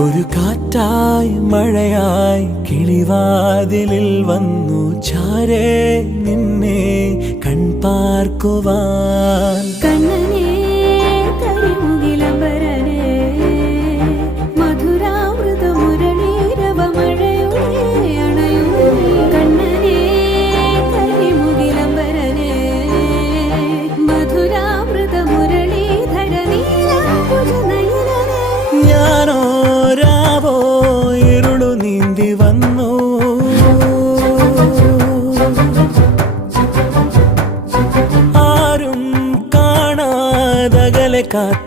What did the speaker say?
ഒരു കാറ്റായി മഴയായി കിളിവാതിലിൽ വന്നു ചാരേ നിന്നെ കൺപാർക്കുവാൻ. കണ്ണനേ കരിമുകിലംബരനേ മധുരാമൃത മുരളീരവ മഴയുടെ അണയുന്നേ. കണ്ണനേ കരിമുകിലംബരനേ മധുരാമൃത മുരളീധര നീലാംബുജ നയനനേ. ഞാനോ രാവോ ഇരുളു നീന്തി വന്നു, ആരും കാണാതകലെ കാത്തു